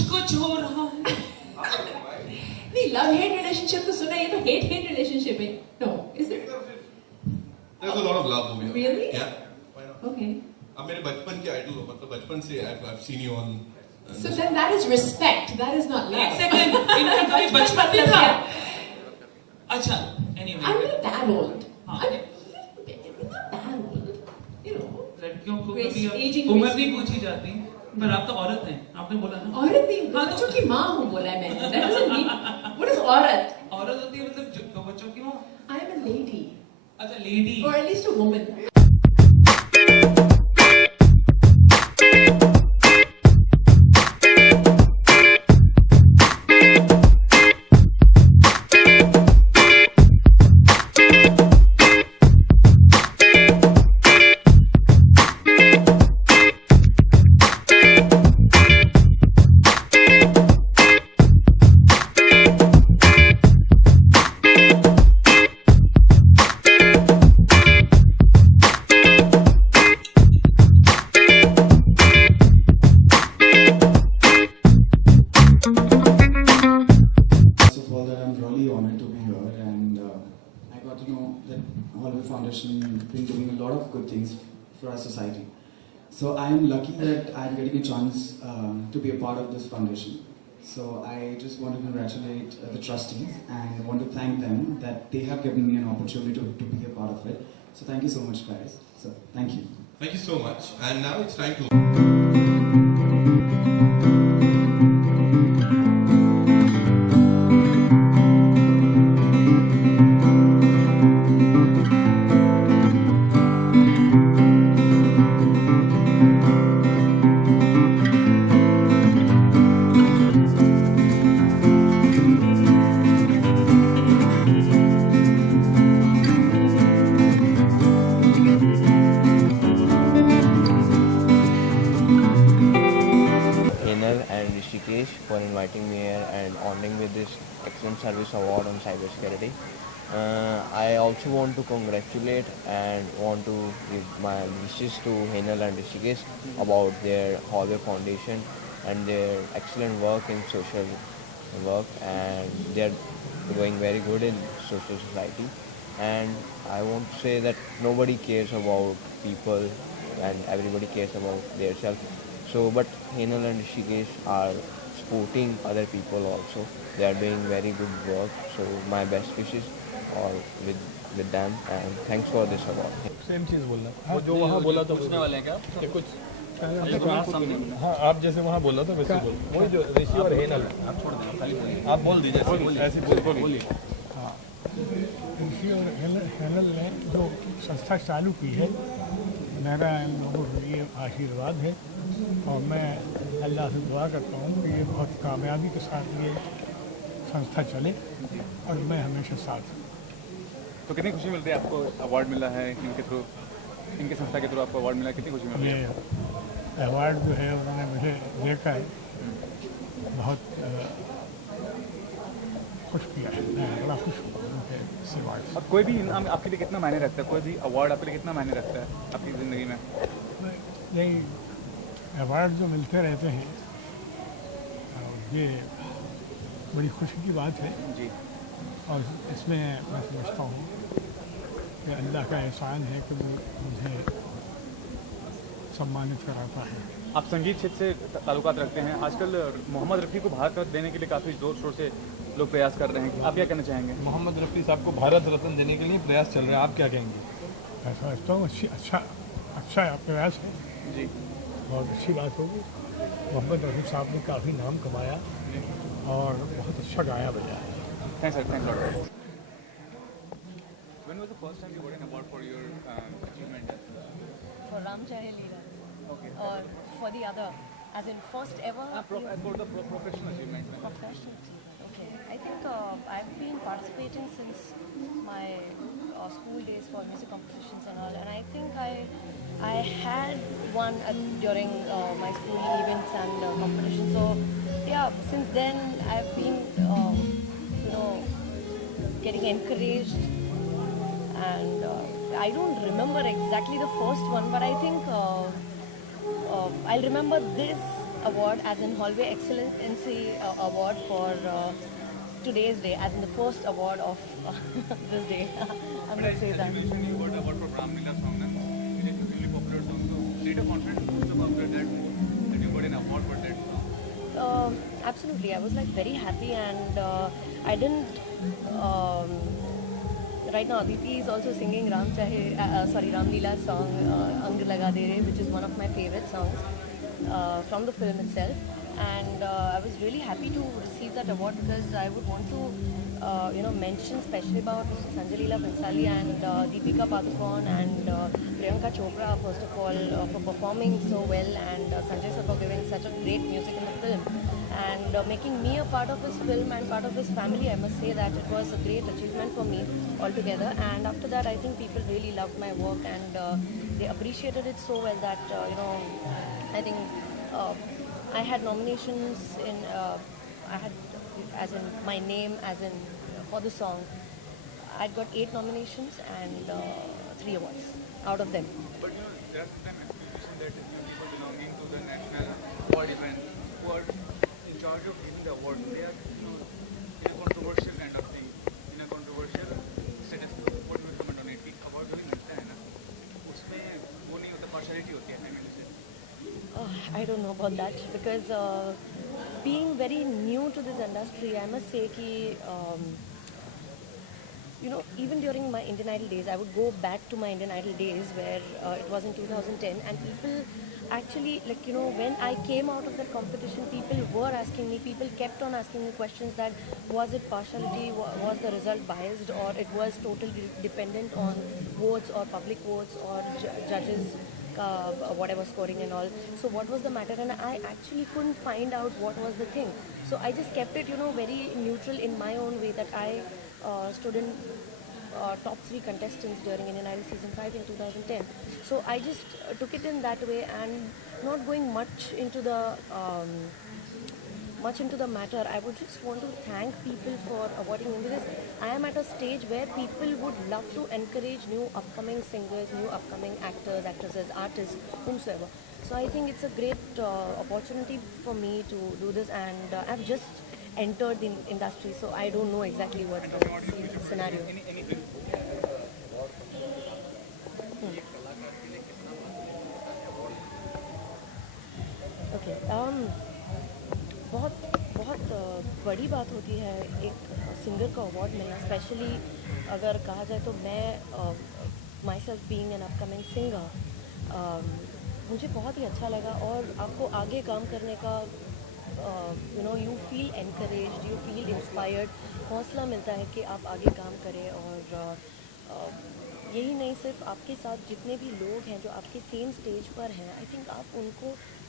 कुछ हो रहा है. नहीं, love-hate relationship तो सुना, ये तो hate-hate relationship है. No, is it? There's a lot of love over here. Really? Yeah. Why not? Okay. आप मेरे बचपन के आइडल हो, मतलब बचपन से I've seen you on. So then that is respect. That is not love. एक सेकंड, इनका कभी बचपन भी था. अच्छा, anyway. I'm not that old. हाँ. I'm not that old. You know. लड़कियों को Grace, कभी aging उम्र grace. नहीं पूछी जाती, पर आप तो औरत हैं, आपने बोला ना. औरत नहीं, हाँ, तो- बच्चों की माँ हूँ बोला है मैंने. That doesn't mean. What is औरत? औरत होती है मतलब बच्चों की माँ. I am a lady, अच्छा, lady. or at least a woman. First of all, that I'm really honored to be here, and I got to know that Hollywood Foundation has been doing a lot of good things for our society. So I am lucky that I'm getting a chance to be a part of this foundation. So I just want to congratulate the trustees and want to thank them that they have given me an opportunity to be a part of it. So thank you so much, guys. So thank you. Thank you so much. And now it's time to. Henal and Rishikesh for inviting me here and honoring with this Excellent Service Award on Cybersecurity. I also want to congratulate and want to give my wishes to Henal and Rishikesh about their Hollywood Foundation and their excellent work in social work, and they are doing very good in social society. And I want to say that nobody cares about people and everybody cares about their self. So, but Henal and Rishikesh are supporting other people also. They are doing very good work. So, my best wishes are with them, and thanks for this award. Same चीज़ बोलना वो जो वहाँ बोला था पूछने वाले हैं क्या ये कुछ सामने हाँ आप जैसे वहाँ बोला था वैसे बोल वही जो ऋषि और हेनल आप छोड़ दें, आप खाली बोलिए. आप बोल दीजिए ऐसे बोलिए ऋषि और हेनल ने जो संस्था चालू की है, मेरा इन लोगों के लिए आशीर्वाद है और मैं अल्लाह से दुआ करता हूँ कि ये बहुत कामयाबी के साथ ये संस्था चले और मैं हमेशा साथ हूँ. तो कितनी खुशी मिलती है आपको अवार्ड मिला है इनके थ्रू, इनके संस्था के थ्रू आपको अवार्ड मिला है, कितनी खुशी मिलती ये है? अवार्ड जो है उन्होंने मुझे देकर बहुत खुश किया है. मैं बड़ा खुश हूँ उनके इस अवार्ड से. और कोई भी इनाम आपके लिए कितना मायने रखता है, कोई भी अवार्ड आपके लिए कितना मायने रखता है आपकी ज़िंदगी में? यही अवार्ड जो मिलते रहते हैं ये बड़ी खुशी की बात है जी. और इसमें मैं समझता हूँ कि अल्लाह का एहसान है कि वो मुझे सम्मानित कराता है. आप संगीत क्षेत्र से ताल्लुकात रखते हैं. आजकल मोहम्मद रफ़ी को भारत रत्न देने के लिए काफ़ी ज़ोर शोर से लोग प्रयास कर रहे हैं. आप क्या कहना चाहेंगे? मोहम्मद रफ़ी साहब को भारत रत्न देने के लिए प्रयास चल रहे हैं, आप क्या कहेंगे? मैं समझता हूँ अच्छा प्रयास है, जी. बहुत अच्छी बात होगी. मोहम्मद रफ़ी साहब ने काफ़ी नाम कमाया और बहुत अच्छा गाया बजाया. Thanks sir, thanks lot. When was the first time you got an award for your achievement? For Ram Chahe Leela. Okay. Or for the other, as in first ever As for the professional achievement. professional achievement. Okay. I think I've been participating since my school days for music competitions and all, and I think I had one during my school events and competitions. So yeah, since then I've been getting encouraged, and I don't remember exactly the first one, but I think I'll remember this award, as in Hallway Excellency Award for today's day, as in the first award of this day. I must say that. You got an award for Ramlila song, and it is a really popular song. So, state of confidence after that you got an award for that song. Absolutely, I was like very happy, and I didn't. Right now, Aditi is also singing Ramleela song Ang Laga De Re, which is one of my favorite songs from the film itself. And I was really happy to receive that award because I would want to, mention especially about Sanjay Leela Bhansali and Deepika Padukone and Priyanka Chopra, first of all, for performing so well, and Sanjay sir for giving such a great music in the film and making me a part of his film and part of his family. I must say that it was a great achievement for me altogether. And after that, I think people really loved my work and they appreciated it so well that, I think I had nominations in, I had as in my name as in for the song. I'd got 8 nominations and 3 awards out of them. But there are sometimes accusations that people belonging to the national award event who are in charge of giving the award, they are in a controversial kind of thing, in a controversial status. What do you comment on it? कि award जो भी मिलता है ना, उसमें वो नहीं होता, partiality होती है family से. I don't know about that because being very new to this industry, I must say कि even during my Indian Idol days, I would go back to my Indian Idol days where it was in 2010, and people actually, when I came out of that competition, people were asking me, people kept on asking me questions that was it partiality, was the result biased, or it was totally dependent on votes or public votes or judges. Whatever scoring and all. So what was the matter? And I actually couldn't find out what was the thing. So I just kept it, very neutral in my own way, that I stood in top 3 contestants during Indian Idol season 5 in 2010. So I just took it in that way and not going much into the matter. I would just want to thank people for awarding me because I am at a stage where people would love to encourage new upcoming singers, new upcoming actors, actresses, artists, whomsoever. So I think it's a great opportunity for me to do this, and I've just entered the industry, so I don't know exactly what's the scenario. Okay. बहुत बड़ी बात होती है एक singer का award मिलना, specially अगर कहा जाए तो मैं my self being an upcoming singer, मुझे बहुत ही अच्छा लगा और आपको आगे काम करने का you feel encouraged, you feel inspired, हौसला मिलता है कि आप आगे काम करें। और यही नहीं, सिर्फ आपके साथ जितने भी लोग हैं जो आपके सेम स्टेज पर हैं, आई थिंक आप उनको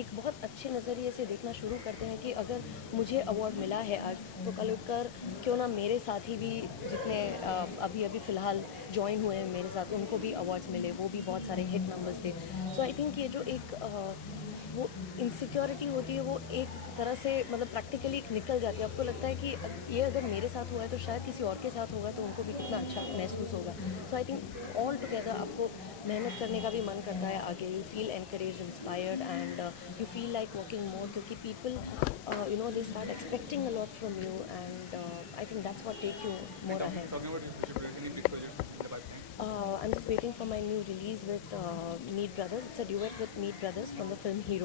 एक बहुत अच्छे नज़रिए से देखना शुरू करते हैं कि अगर मुझे अवार्ड मिला है आज, तो कल उठकर क्यों ना मेरे साथी भी जितने अभी फ़िलहाल ज्वाइन हुए हैं मेरे साथ, उनको भी अवार्ड्स मिले, वो भी बहुत सारे हिट नंबर्स थे। सो आई थिंक ये जो एक वो इनसिक्योरिटी होती है वो एक तरह से मतलब प्रैक्टिकली निकल जाती है। आपको लगता है कि ये अगर मेरे साथ हुआ है तो शायद किसी और के साथ होगा तो उनको भी कितना अच्छा महसूस होगा। So I think all together आपको मेहनत करने का भी मन करता है आगे, you feel encourage, inspired and you feel like working more, क्योंकि people they start expecting a lot from you and I think that's what take you more ahead. I'm just waiting for my new release with Meet Brothers. It's a duet with Meet Brothers from the film Hero.